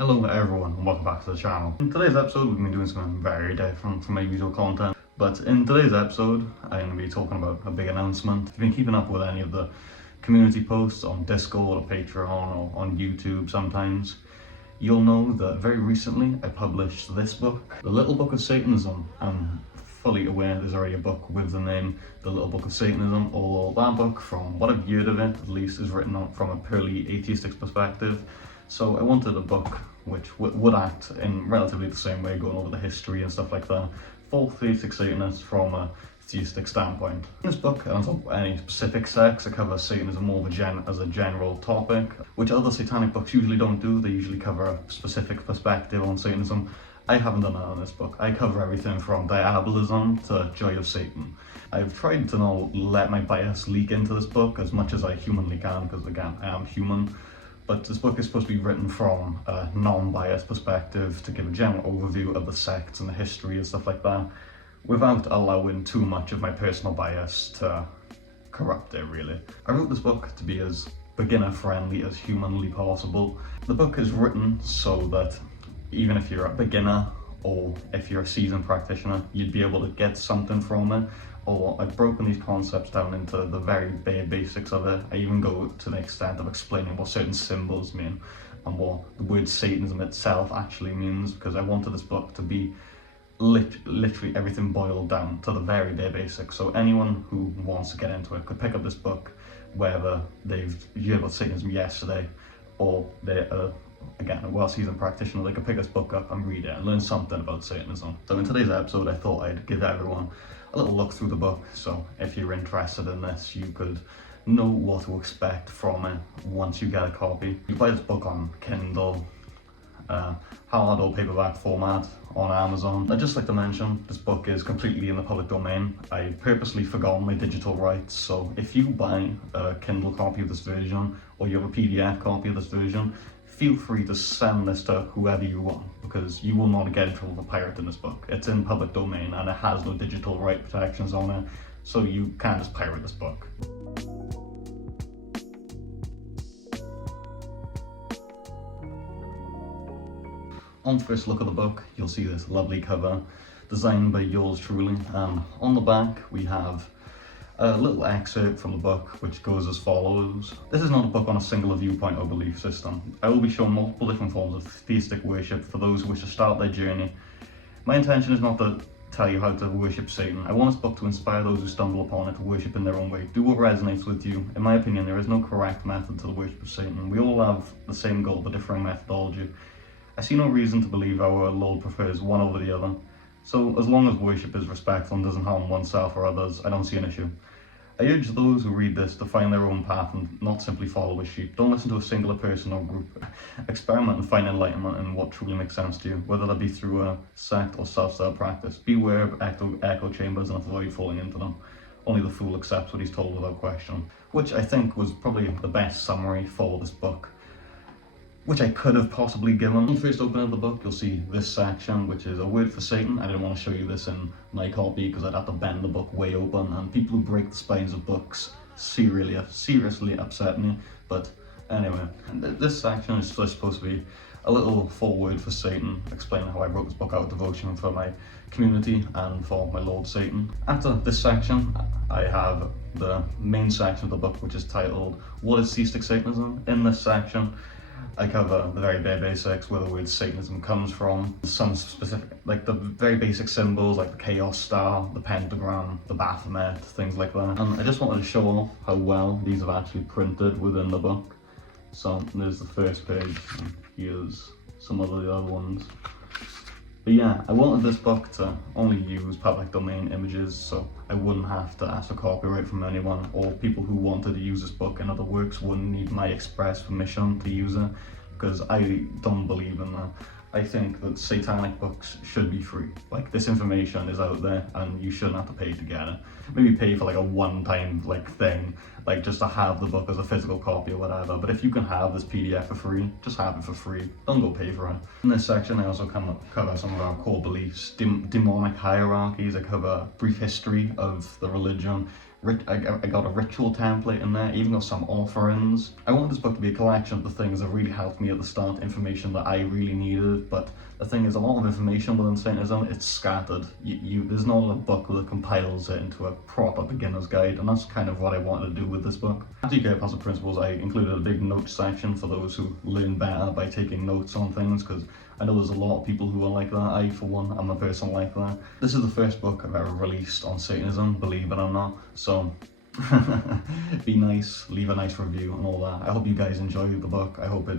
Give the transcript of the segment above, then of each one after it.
Hello everyone and welcome back to the channel. In today's episode we're going to be doing something very different from my usual content. But in today's episode I'm going to be talking about a big announcement. If you've been keeping up with any of the community posts on Discord or Patreon or on YouTube sometimes, you'll know that very recently I published this book, The Little Book of Satanism. I'm fully aware there's already a book with the name The Little Book of Satanism, although that book, from what I've heard of it at least, is written from a purely atheistic perspective. So I wanted a book which would act in relatively the same way, going over the history and stuff like that, for Theistic Satanists from a theistic standpoint. In this book, I don't talk about any specific sects. I cover Satanism more as a general topic, which other satanic books usually don't do. They usually cover a specific perspective on Satanism. I haven't done that in this book. I cover everything from diabolism to joy of Satan. I've tried to not let my bias leak into this book as much as I humanly can, because again, I am human. But this book is supposed to be written from a non-biased perspective to give a general overview of the sects and the history and stuff like that, without allowing too much of my personal bias to corrupt it, really. I wrote this book to be as beginner-friendly as humanly possible. The book is written so that even if you're a beginner or if you're a seasoned practitioner, you'd be able to get something from it. Or I've broken these concepts down into the very bare basics of it. I even go to the extent of explaining what certain symbols mean and what the word Satanism itself actually means, because I wanted this book to be literally everything boiled down to the very bare basics. So anyone who wants to get into it could pick up this book, whether they've heard about Satanism yesterday or they're again, a well-seasoned practitioner. They could pick this book up and read it and learn something about Satanism. So in today's episode, I thought I'd give everyone a little look through the book, so if you're interested in this, you could know what to expect from it once you get a copy. You buy this book on Kindle, hard or paperback format on Amazon. I'd just like to mention, this book is completely in the public domain. I purposely forgot my digital rights, so if you buy a Kindle copy of this version, or you have a PDF copy of this version, feel free to send this to whoever you want, because you will not get in trouble for pirating this book. It's in public domain and it has no digital right protections on it, so you can't just pirate this book. On first look at the book, you'll see this lovely cover designed by yours truly. On the back we have a little excerpt from the book which goes as follows. This is not a book on a singular viewpoint or belief system. I will be showing multiple different forms of theistic worship for those who wish to start their journey. My intention is not to tell you how to worship Satan. I want this book to inspire those who stumble upon it to worship in their own way. Do what resonates with you. In my opinion, there is no correct method to the worship of Satan. We all have the same goal but differing methodology. I see no reason to believe our Lord prefers one over the other. So as long as worship is respectful and doesn't harm oneself or others, I don't see an issue. I urge those who read this to find their own path and not simply follow a sheep. Don't listen to a singular person or group. Experiment and find enlightenment in what truly makes sense to you, whether that be through a sect or self-styled practice. Beware of echo chambers and avoid falling into them. Only the fool accepts what he's told without question. Which I think was probably the best summary for this book, which I could have possibly given. When you first open up the book, you'll see this section, which is a word for Satan. I didn't want to show you this in my copy because I'd have to bend the book way open, and people who break the spines of books seriously upset me. But anyway, this section is supposed to be a little foreword for Satan, explaining how I wrote this book out of devotion for my community and for my Lord Satan. After this section, I have the main section of the book, which is titled, What is Theistic Satanism? In this section, I cover the very bare basics, where the word Satanism comes from, some specific, like the very basic symbols like the chaos star, the pentagram, the Baphomet, things like that. And I just wanted to show off how well these have actually printed within the book. So there's the first page, and here's some of the other ones. But yeah, I wanted this book to only use public domain images, so I wouldn't have to ask for copyright from anyone, or people who wanted to use this book in other works wouldn't need my express permission to use it, because I don't believe in that. I think that satanic books should be free. Like, this information is out there and you shouldn't have to pay to get it. Maybe pay for like a one-time thing, like just to have the book as a physical copy or whatever. But if you can have this PDF for free, just have it for free. Don't go pay for it. In this section, I also cover some of our core beliefs, demonic hierarchies. I cover a brief history of the religion, I got a ritual template in there, I even got some offerings. I want this book to be a collection of the things that really helped me at the start, information that I really needed, but the thing is, a lot of information within Satanism, it's scattered. There's not a book that compiles it into a proper beginner's guide, and that's kind of what I wanted to do with this book. After you get past the principles, I included a big notes section for those who learn better by taking notes on things, because I know there's a lot of people who are like that. I, for one, am a person like that. This is the first book I've ever released on Satanism, believe it or not, so be nice, leave a nice review and all that. I hope you guys enjoy the book. I hope it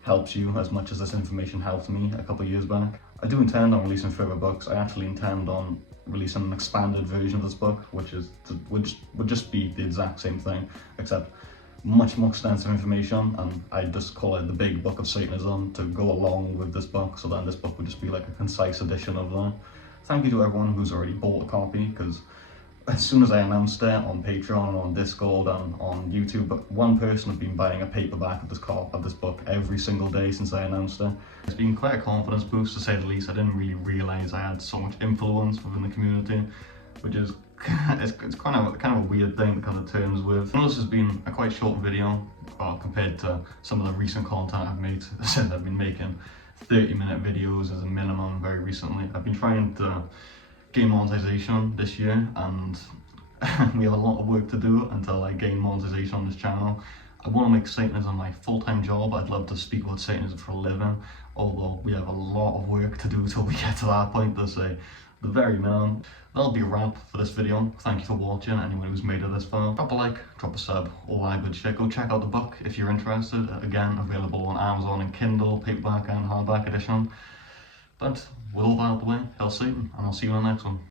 helps you as much as this information helped me a couple of years back. I do intend on releasing further books. I actually intend on releasing an expanded version of this book, which would just be the exact same thing, except much more extensive information, and I just call it the Big Book of Satanism to go along with this book, so then this book would just be like a concise edition of that. Thank you to everyone who's already bought a copy, because as soon as I announced it on Patreon, on Discord, and on YouTube, but one person has been buying a paperback of this book every single day since I announced it. It's been quite a confidence boost, to say the least. I didn't really realise I had so much influence within the community, which is it's kind of a weird thing to come to terms with. I know this has been a quite short video compared to some of the recent content I've made. Since I've been making 30-minute videos as a minimum very recently. I've been trying to gain monetization this year, and we have a lot of work to do until I gain monetization on this channel. I want to make Satanism my full-time job. I'd love to speak about Satanism for a living, although we have a lot of work to do until we get to that point, to say the very minimum. That'll be a wrap for this video. Thank you for watching, anyone who's made it this far. Drop a like, drop a sub, all that good shit. Go check out the book if you're interested. Again, available on Amazon in Kindle, paperback and hardback edition. But with all that out of the way, hail Satan, and I'll see you in the next one.